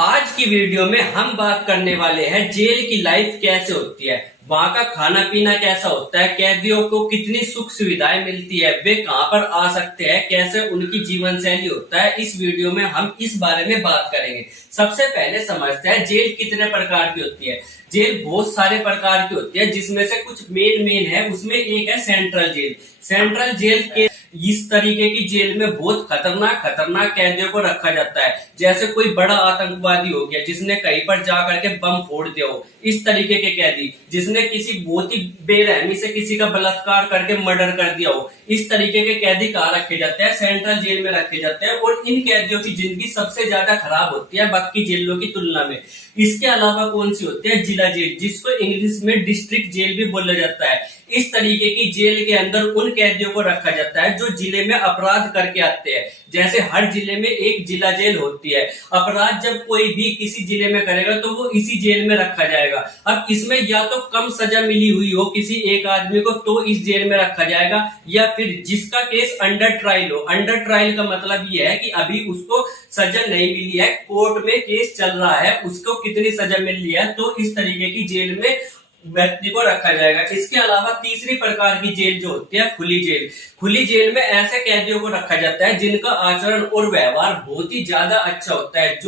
आज की वीडियो में हम बात करने वाले हैं जेल की लाइफ कैसे होती है, वहां का खाना पीना कैसा होता है, कैदियों को कितनी सुख सुविधाएं मिलती है, वे कहां पर आ सकते हैं, कैसे उनकी जीवन शैली होता है। इस वीडियो में हम इस बारे में बात करेंगे। सबसे पहले समझते हैं जेल कितने प्रकार की होती है। जेल बहुत सारे प्रकार की होती है, जिसमें से कुछ मेन है। उसमें एक है सेंट्रल जेल। सेंट्रल जेल के इस तरीके की जेल में बहुत खतरनाक कैदियों को रखा जाता है। जैसे कोई बड़ा आतंकवादी हो गया जिसने कहीं पर जाकर के बम फोड़ दिया हो, इस तरीके के कैदी, जिसने किसी बहुत ही बेरहमी से किसी का बलात्कार करके मर्डर कर दिया हो, इस तरीके के कैदी कहाँ रखे जाते हैं? सेंट्रल जेल में रखे जाते हैं। और इन कैदियों की जिंदगी सबसे ज्यादा खराब होती है बाकी जेलों की तुलना में। इसके अलावा कौन सी होती है? जिला जेल, जिसको इंग्लिश में डिस्ट्रिक्ट जेल भी बोला जाता है। इस तरीके की जेल के अंदर उन कैदियों को रखा जाता है जो जिले में अपराध करके आते हैं। जैसे हर जिले में एक जिला जेल होती है। अपराध जब कोई भी किसी जिले में करेगा तो वो इसी जेल में रखा जाएगा। अब इसमें या तो कम सजा मिली हुई हो किसी एक आदमी को तो इस जेल में रखा जाएगा, या फिर जिसका केस अंडर ट्रायल हो। अंडर ट्रायल का मतलब ये है कि अभी उसको सजा नहीं मिली है, कोर्ट में केस चल रहा है, उसको कितनी सजा मिल रही है, तो इस तरीके की जेल में व्यक्ति को रखा जाएगा। इसके अलावा तीसरी प्रकार की जेल जो होती है खुली जेल। खुली जेल में ऐसे कैदियों को रखा जाता है जिनका आचरण और व्यवहार बहुत ही ज्यादा अच्छा होता है,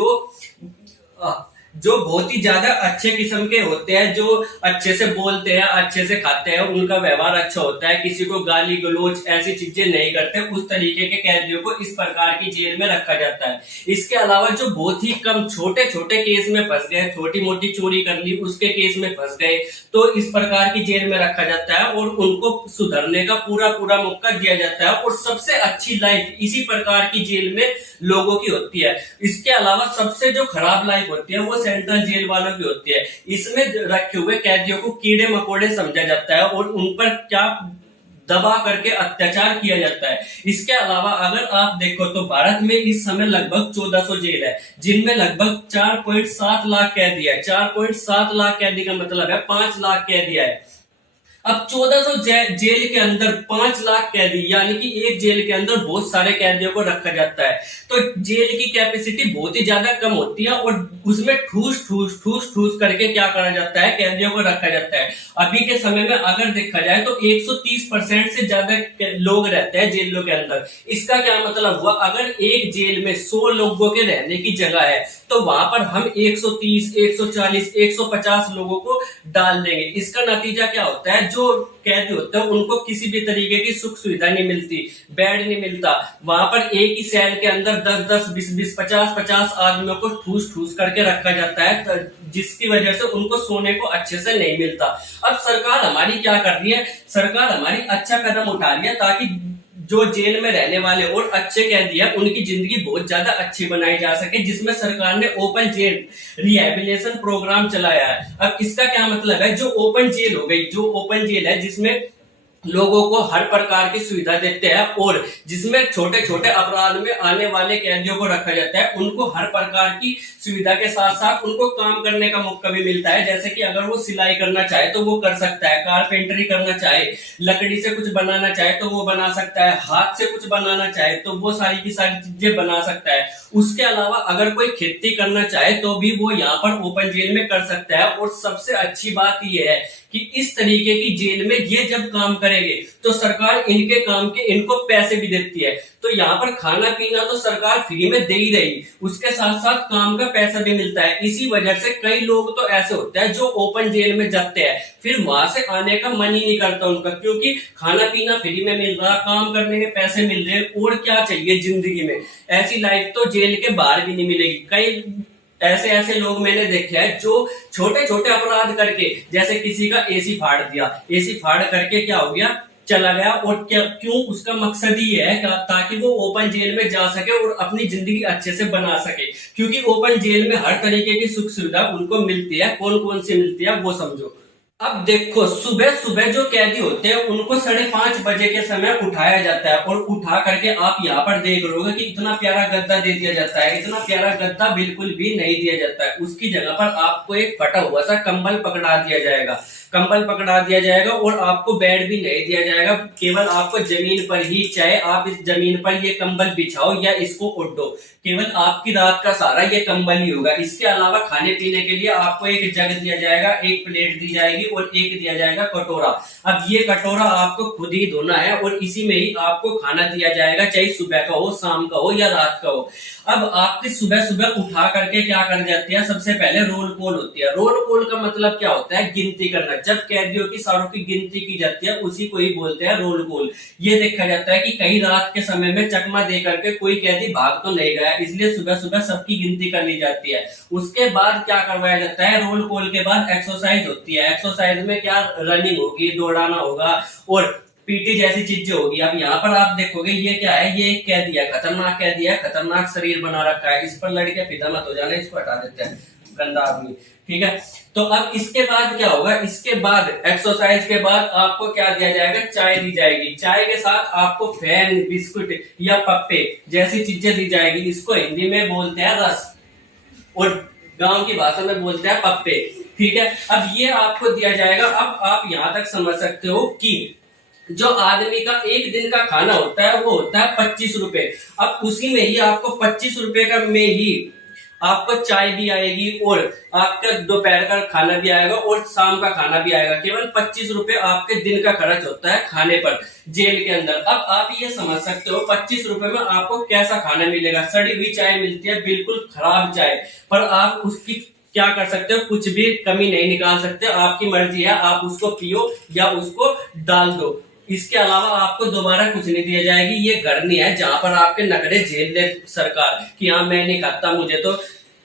जो बहुत ही ज्यादा अच्छे किस्म के होते हैं, जो अच्छे से बोलते हैं, अच्छे से खाते हैं, उनका व्यवहार अच्छा होता है, किसी को गाली गलौज ऐसी चीजें नहीं करते। उस तरीके के कैदियों को इस प्रकार की जेल में रखा जाता है। इसके अलावा जो बहुत ही कम छोटे छोटे केस में फंस गए, छोटी मोटी चोरी कर ली उसके केस में फंस गए, तो इस प्रकार की जेल में रखा जाता है और उनको सुधरने का पूरा मौका दिया जाता है। और सबसे अच्छी लाइफ इसी प्रकार की जेल में लोगों की होती है। इसके अलावा सबसे जो खराब लाइफ होती है वो सेंट्रल जेल वालों की होती है। इसमें रखे हुए कैदियों को कीड़े मकोड़े समझा जाता है और उन पर क्या दबा करके अत्याचार किया जाता है। इसके अलावा अगर आप देखो तो भारत में इस समय लगभग 1400 जेल है, जिनमें लगभग 4.7 लाख कैदी है। 4.7 लाख कैदी का मतलब है 5 लाख कैदी है। अब 1400 जेल के अंदर 5 लाख कैदी, यानी कि एक जेल के अंदर बहुत सारे कैदियों को रखा जाता है। तो जेल की कैपेसिटी बहुत ही ज्यादा कम होती है और उसमें ठूस करके क्या करा जाता है? कैदियों को रखा जाता है। अभी के समय में अगर देखा जाए तो 130% से ज्यादा लोग रहते हैं जेलों के अंदर। इसका क्या मतलब हुआ? अगर एक जेल में 100 लोगों के रहने की जगह है तो वहां पर हम 130, 140, 150 लोगों को डाल देंगे। इसका नतीजा क्या होता है? जो कैदी होते हैं उनको किसी भी तरीके की सुख सुविधा नहीं मिलती, बेड नहीं मिलता। वहां पर एक ही सेल के अंदर 10-10, 20-20, 50-50 आदमियों को ठूस करके रखा जाता है, जिसकी वजह से उनको सोने को अच्छे से नहीं मिलता। अब सरकार हमारी क्या कर रही है? सरकार हमारी अच्छा कदम उठा रही है ताकि जो जेल में रहने वाले और अच्छे कैदी है उनकी जिंदगी बहुत ज्यादा अच्छी बनाई जा सके, जिसमें सरकार ने ओपन जेल रिहेबिलिटेशन प्रोग्राम चलाया है। अब इसका क्या मतलब है? जो ओपन जेल हो गई, जो ओपन जेल है जिसमें लोगों को हर प्रकार की सुविधा देते हैं और जिसमें छोटे छोटे अपराध में आने वाले कैदियों को रखा जाता है, उनको हर प्रकार की सुविधा के साथ साथ उनको काम करने का मौका भी मिलता है। जैसे कि अगर वो सिलाई करना चाहे तो वो कर सकता है, कारपेंटरी करना चाहे, लकड़ी से कुछ बनाना चाहे तो वो बना सकता है, हाथ से कुछ बनाना चाहे तो वो सारी की सारी चीजें बना सकता है। उसके अलावा अगर कोई खेती करना चाहे तो भी वो यहाँ पर ओपन जेल में कर सकता है। और सबसे अच्छी बात यह है कि इस तरीके की जेल में ये जब काम करेंगे तो सरकार इनके काम के इनको पैसे भी देती है। तो यहाँ पर खाना पीना तो सरकार फ्री में दे ही रही, उसके साथ साथ काम का पैसा भी मिलता है। इसी वजह से कई लोग तो ऐसे होते हैं जो ओपन जेल में जाते हैं, फिर वहां से आने का मन ही नहीं करता उनका, क्योंकि खाना पीना फ्री में मिल रहा, काम करने के पैसे मिल रहे, और क्या चाहिए जिंदगी में? ऐसी लाइफ तो जेल के बाहर भी नहीं मिलेगी। कई ऐसे लोग मैंने देखे हैं जो छोटे छोटे अपराध करके, जैसे किसी का एसी फाड़ दिया, एसी फाड़ करके क्या हो गया, चला गया, और क्या क्यों? उसका मकसद ही है ताकि वो ओपन जेल में जा सके और अपनी जिंदगी अच्छे से बना सके, क्योंकि ओपन जेल में हर तरीके की सुख सुविधा उनको मिलती है। कौन कौन सी मिलती है वो समझो। अब देखो, सुबह सुबह जो कैदी होते हैं उनको 5:30 बजे के समय उठाया जाता है, और उठा करके आप यहाँ पर देख रहे होगे कि इतना प्यारा गद्दा दे दिया जाता है। इतना प्यारा गद्दा बिल्कुल भी नहीं दिया जाता है, उसकी जगह पर आपको एक फटा हुआ सा कंबल पकड़ा दिया जाएगा। कंबल पकड़ा दिया जाएगा और आपको बेड भी नहीं दिया जाएगा, केवल आपको जमीन पर ही, चाहे आप इस जमीन पर ये कंबल बिछाओ या इसको ओढ़ो, केवल आपकी रात का सहारा ये कंबल ही होगा। इसके अलावा खाने पीने के लिए आपको एक जग दिया जाएगा, एक प्लेट दी जाएगी और एक दिया जाएगा कटोरा। अब ये कटोरा आपको खुद ही धोना है और इसी में ही आपको खाना दिया जाएगा, चाहे सुबह का हो, शाम का हो या रात का हो। अब आपकी सुबह सुबह उठा करके क्या कर जाती है, सबसे पहले रोल कॉल होती है। रोल कॉल का मतलब क्या होता है, गिनती करना। जब कैदियों की सारों की गिनती की जाती है उसी को ही बोलते हैं रोल कॉल। ये देखा जाता है कि कहीं रात के समय में चकमा दे करके कोई कैदी भाग तो नहीं गया, इसलिए सुबह सुबह सबकी गिनती कर ली जाती है। उसके बाद क्या करवाया जाता है, रोल कॉल के बाद एक्सरसाइज होती है। एक्सरसाइज में क्या, रनिंग होगी, दौड़ाना होगा और पीटी जैसी चीजें होगी। अब यहाँ पर आप देखोगे ये क्या है, ये एक कैदी है, खतरनाक कैदी है, खतरनाक शरीर बना रखा है। इस पर लड़के फिदा मत हो जाना, इसको हटा देते हैं, गंदा आदमी, ठीक है। तो अब इसके बाद क्या होगा, इसके बाद एक्सरसाइज के बाद आपको क्या दिया जाएगा, चाय दी जाएगी। चाय के साथ आपको फैन, बिस्कुट या पप्पे जैसी चीजें दी जाएगी। इसको हिंदी में बोलते हैं रस और गांव की भाषा में बोलते हैं पप्पे, ठीक है। अब ये आपको दिया जाएगा। अब आप यहां तक समझ सकते हो कि जो आदमी का एक दिन का खाना होता है वो होता है 25 रुपए। अब उसी में ही आपको 25 रुपए का में ही आपको चाय भी आएगी और आपका दोपहर का खाना भी आएगा और शाम का खाना भी आएगा। केवल 25 रुपए आपके दिन का खर्च होता है खाने पर जेल के अंदर। अब आप ये समझ सकते हो 25 रुपए में आपको कैसा खाना मिलेगा। सड़ी हुई चाय मिलती है, बिल्कुल खराब चाय, पर आप उसकी क्या कर सकते हो, कुछ भी कमी नहीं निकाल सकते। आपकी मर्जी है, आप उसको पियो या उसको डाल दो। इसके अलावा आपको दोबारा कुछ नहीं दिया जाएगी। ये घर नहीं है जहां पर आपके नखरे झेल ले सरकार कि हाँ मैं नहीं खाता, मुझे तो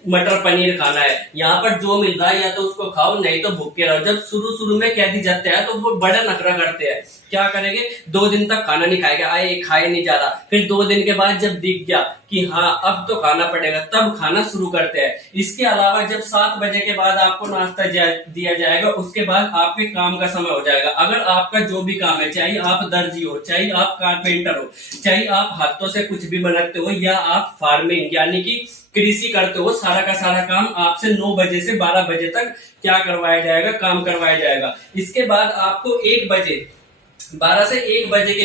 मटर पनीर खाना है। यहाँ पर जो मिल रहा है या तो उसको खाओ, नहीं तो भूखे रहो। जब शुरू शुरू में कैदी जाते हैं तो वो बड़ा नखरा करते हैं, क्या करेंगे, 2 दिन तक खाना नहीं खाएगा, आए खाए नहीं जा रहा। फिर 2 दिन के बाद जब दिख गया कि हाँ अब तो खाना पड़ेगा, तब खाना शुरू करते हैं। इसके अलावा जब 7 बजे के बाद आपको नाश्ता दिया जाएगा, उसके बाद आपके काम का समय हो जाएगा। अगर आपका जो भी काम है, चाहे आप दर्जी हो, चाहे आप कारपेंटर हो, चाहे आप हाथों से कुछ भी बनाते हो या आप फार्मिंग यानी कि कृषि करते हो, सारा का सारा काम आपसे 9 बजे से 12 बजे तक क्या करवाया जाएगा, काम करवाया जाएगा। इसके बाद आपको 1 बजे 12 से 1 बजे के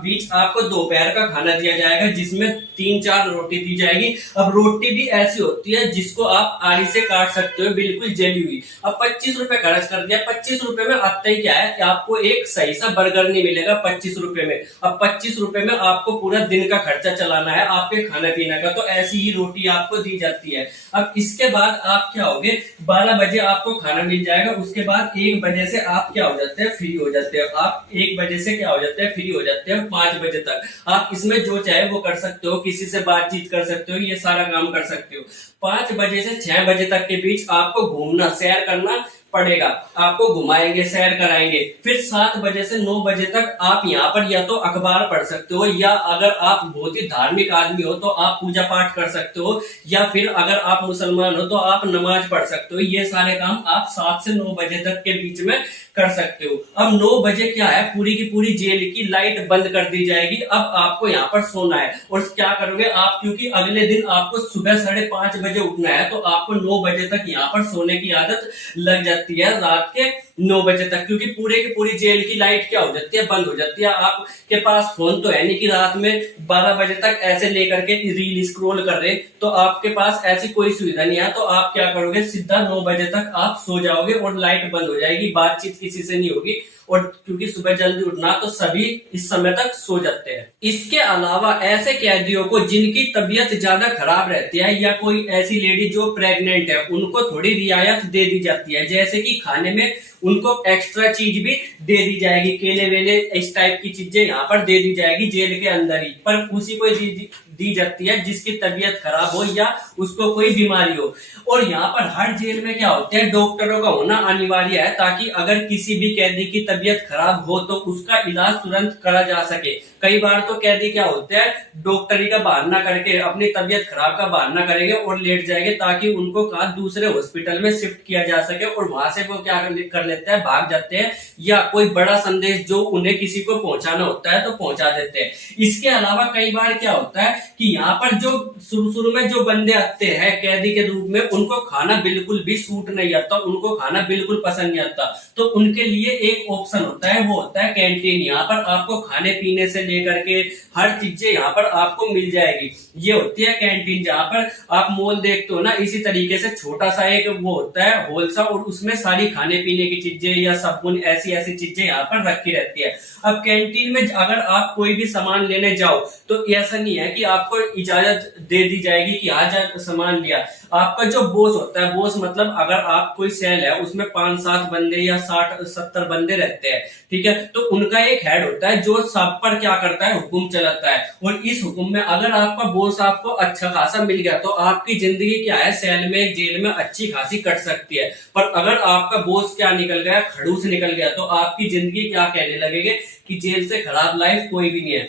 बीच आपको दोपहर का खाना दिया जाएगा, जिसमें 3-4 रोटी दी जाएगी। अब रोटी भी ऐसी होती है जिसको आप आरी से काट सकते हो, बिल्कुल जली हुई। अब 25 रुपए खर्च कर दिया। 25 रुपए में आता ही क्या है कि आपको एक सही सा बर्गर नहीं मिलेगा 25 रुपए में। अब 25 रुपए में आपको पूरा दिन का खर्चा चलाना है आपके खाने पीने का, तो ऐसी ही रोटी आपको दी जाती है। अब इसके बाद आप क्या होगे, 12 बजे आपको खाना मिल जाएगा। उसके बाद 1 बजे से आप क्या हो जाते हैं, फ्री हो जाते हो। आप 1 बजे से क्या हो जाते हैं, फ्री हो जाते हैं 5 बजे तक। आप इसमें जो चाहे वो कर सकते हो, किसी से बातचीत कर सकते हो, ये सारा काम कर सकते हो। 5 बजे से 6 बजे तक के बीच आपको घूमना, सैर करना पड़ेगा। आपको घुमाएंगे, सैर कराएंगे। फिर 7 बजे से 9 बजे तक आप यहाँ पर या तो अखबार पढ़ सकते हो, या अगर आप बहुत ही धार्मिक आदमी हो तो आप पूजा पाठ कर सकते हो, या फिर अगर आप मुसलमान हो तो आप नमाज पढ़ सकते हो। ये सारे काम आप 7 से 9 बजे तक के बीच में कर सकते हो। अब 9 बजे क्या है, पूरी की पूरी जेल की लाइट बंद कर दी जाएगी। अब आपको यहाँ पर सोना है। और क्या करोगे आप, क्योंकि अगले दिन आपको सुबह 5:30 बजे उठना है, तो आपको 9 बजे तक यहाँ पर सोने की आदत लग जाती है, रात के 9 बजे तक। क्योंकि पूरे की पूरी जेल की लाइट क्या हो जाती है, बंद हो जाती है। आपके पास फोन तो है नहीं कि रात में 12 बजे तक ऐसे लेकर के रील स्क्रॉल कर रहे, तो आपके पास ऐसी कोई सुविधा नहीं है। तो आप क्या करोगे, सीधा 9 बजे तक आप सो जाओगे और लाइट बंद हो जाएगी, बातचीत किसी से नहीं होगी। और क्योंकि सुबह जल्दी उठना, तो सभी इस समय तक सो जाते हैं। इसके अलावा ऐसे कैदियों को जिनकी तबीयत ज्यादा खराब रहती है, या कोई ऐसी लेडी जो प्रेग्नेंट है, उनको थोड़ी रियायत दे दी जाती है। जैसे कि खाने में उनको एक्स्ट्रा चीज भी दे दी जाएगी, केले वेले इस टाइप की चीजें यहाँ पर दे दी जाएगी जेल के अंदर ही। पर उसी को दी जाती है जिसकी तबीयत खराब हो या उसको कोई बीमारी हो। और यहाँ पर हर जेल में क्या होता है, डॉक्टरों का होना अनिवार्य है, ताकि अगर किसी भी कैदी की तबीयत खराब हो तो उसका इलाज तुरंत करा जा सके। कई बार तो कैदी क्या होते हैं, डॉक्टरी का बहाना करके अपनी तबीयत खराब का बहाना करेंगे और लेट जाएंगे, ताकि उनको कहा दूसरे हॉस्पिटल में शिफ्ट किया जा सके, और वहां से वो क्या कर लेते हैं, भाग जाते हैं, या कोई बड़ा संदेश जो उन्हें किसी को पहुंचाना होता है तो पहुंचा देते हैं। इसके अलावा कई बार क्या होता है कि यहाँ पर जो शुरू में जो बंदे आते हैं कैदी के रूप में, उनको खाना बिल्कुल भी सूट नहीं आता, उनको खाना बिल्कुल पसंद नहीं आता, तो उनके लिए एक ऑप्शन होता है, वो होता है कैंटीन। यहाँ पर आपको खाने पीने से लेकर के हर चीजें यहाँ पर आपको मिल जाएगी। ये होती है कैंटीन, जहाँ पर आप मॉल देखते हो ना, इसी तरीके से छोटा सा एक वो होता है हॉल सा, और उसमें सारी खाने पीने की चीजें या साबुन ऐसी ऐसी चीजें यहाँ पर रखी रहती है। अब कैंटीन में अगर आप कोई भी सामान लेने जाओ तो ऐसा नहीं है कि आपको इजाजत दे दी जाएगी कि आज सामान लिया। आपका जो बॉस होता है, बॉस मतलब अगर आप कोई सेल है उसमें 5-7 बंदे या 60-70 बंदे रहते हैं, ठीक है, तो उनका एक हेड होता है जो सब पर क्या करता है, हुक्म चलाता है। और इस हुक्म में अगर आपका बॉस आपको अच्छा खासा मिल गया तो आपकी जिंदगी क्या है, सेल में जेल में अच्छी खासी कट सकती है। पर अगर आपका बॉस क्या निकल गया, खड़ूस निकल गया, तो आपकी जिंदगी क्या कहने लगेगी कि जेल से खराब लाइफ कोई भी नहीं है।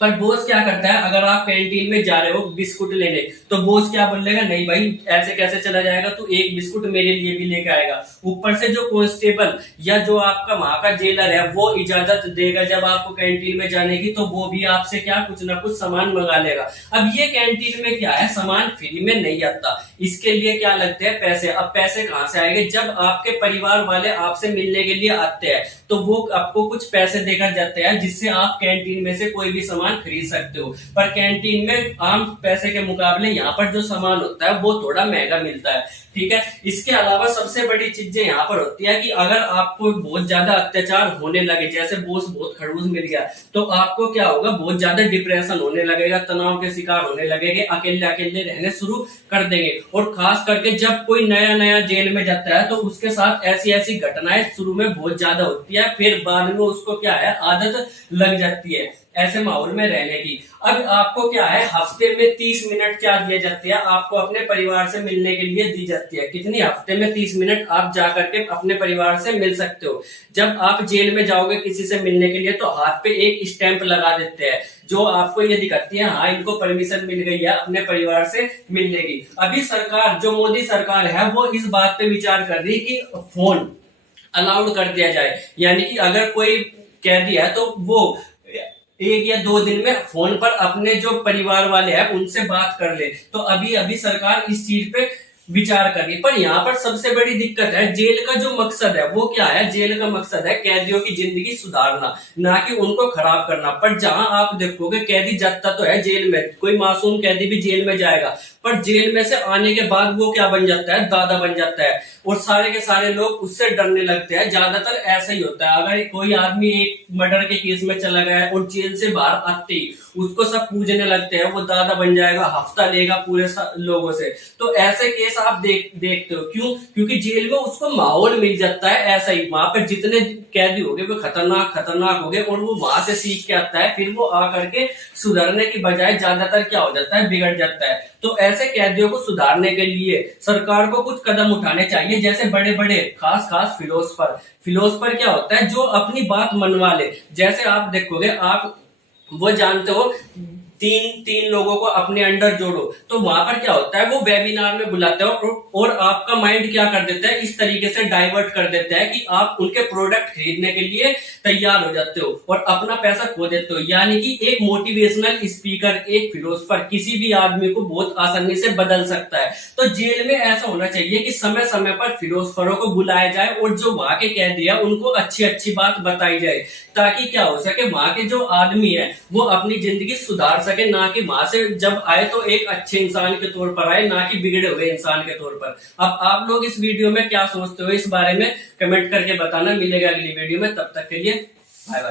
पर बॉस क्या करता है, अगर आप कैंटीन में जा रहे हो बिस्कुट लेने, तो बॉस क्या बोलेगा, नहीं भाई ऐसे कैसे चला जाएगा, तू एक बिस्कुट मेरे लिए भी लेकर आएगा। ऊपर से जो कांस्टेबल या जो आपका वहां का जेलर है वो इजाजत देगा जब आपको कैंटीन में जाने की, तो वो भी आपसे क्या कुछ ना कुछ सामान मंगा लेगा। अब ये कैंटीन में क्या है, सामान फ्री में नहीं आता, इसके लिए क्या लगते हैं, पैसे। अब पैसे कहां से आएंगे, जब आपके परिवार वाले आपसे मिलने के लिए आते हैं तो वो आपको कुछ पैसे देकर जाते हैं, जिससे आप कैंटीन में से कोई भी सामान खरीद सकते हो। पर कैंटीन में आम पैसे के मुकाबले यहाँ पर जो सामान होता है वो थोड़ा महंगा मिलता है, ठीक है। इसके अलावा सबसे बड़ी चीजें यहाँ पर होती है कि अगर आपको बहुत ज्यादा अत्याचार होने लगे, जैसे बॉस बहुत खड़ूस मिल गया, तो आपको क्या होगा, बहुत ज्यादा डिप्रेशन होने लगेगा, तनाव के शिकार होने लगेंगे, अकेले अकेले रहने शुरू कर देंगे। और खास करके जब कोई नया नया जेल में जाता है तो उसके साथ ऐसी ऐसी घटनाएं शुरू में बहुत ज्यादा होती है, फिर बाद में उसको क्या है, आदत लग जाती है ऐसे माहौल में रहने की। अब आपको क्या है, हफ्ते में 30 मिनट क्या दिए जाते हैं, आपको अपने परिवार से मिलने के लिए दी जाती है। कितनी, हफ्ते में 30 मिनट आप जा करके अपने परिवार से मिल सकते हो। जब आप जेल में जाओगे किसी से मिलने के लिए तो हाथ पे एक स्टैंप लगा देते हैं जो आपको ये दिखाती है, हाँ इनको परमिशन मिल गई है अपने परिवार से मिलने की। अभी सरकार, जो मोदी सरकार है, वो इस बात पे विचार कर रही कि फोन अलाउड कर दिया जाए, यानी कि अगर कोई कैदी है तो वो 1 या 2 दिन में फोन पर अपने जो परिवार वाले हैं उनसे बात कर ले। तो अभी अभी सरकार इस चीज पे विचार कर रही है। पर यहाँ पर सबसे बड़ी दिक्कत है, जेल का जो मकसद है वो क्या है, जेल का मकसद है कैदियों की जिंदगी सुधारना, ना कि उनको खराब करना। पर जहां आप देखोगे कैदी जाता तो है जेल में, कोई मासूम कैदी भी जेल में जाएगा, पर जेल में से आने के बाद वो क्या बन जाता है, दादा बन जाता है, और सारे के सारे लोग उससे डरने लगते हैं। ज्यादातर ऐसा ही होता है, अगर कोई आदमी एक मर्डर के केस में चला गया और जेल से बाहर आते ही उसको सब पूजने लगते हैं, वो दादा बन जाएगा, हफ्ता लेगा पूरे लोगों से। तो ऐसे केस आप देखते हो, क्यों? क्योंकि जेल में उसको माहौल मिल जाता है ऐसा ही, वहां पर जितने कैदी हो गए वो खतरनाक हो गए, और वो वहां से सीख के आता है, फिर वो आकर के सुधरने की बजाय ज्यादातर क्या हो जाता है, बिगड़ जाता है। तो ऐसे कैदियों को सुधारने के लिए सरकार को कुछ कदम उठाने चाहिए, जैसे बड़े बड़े खास फिलोसफर क्या होता है, जो अपनी बात मनवा ले। जैसे आप देखोगे, आप वो जानते हो, तीन लोगों को अपने अंडर जोड़ो, तो वहां पर क्या होता है, वो वेबिनार में बुलाते हो और आपका माइंड क्या कर देता है, इस तरीके से डाइवर्ट कर देता है कि आप उनके प्रोडक्ट खरीदने के लिए तैयार हो जाते हो और अपना पैसा खो देते हो। यानी कि एक मोटिवेशनल स्पीकर, एक फिलोसफर किसी भी आदमी को बहुत आसानी से बदल सकता है। तो जेल में ऐसा होना चाहिए कि समय समय पर फिलोसफरों को बुलाया जाए और जो वहां के कैदी है उनको अच्छी अच्छी बात बताई जाए, ताकि क्या हो सके, वहां के जो आदमी है वो अपनी जिंदगी सुधार सके, ना कि वहां से जब आए तो एक अच्छे इंसान के तौर पर आए, ना कि बिगड़े हुए इंसान के तौर पर। अब आप लोग इस वीडियो में क्या सोचते हो इस बारे में कमेंट करके बताना। मिलेगा अगली वीडियो में, तब तक के लिए बाय बाय।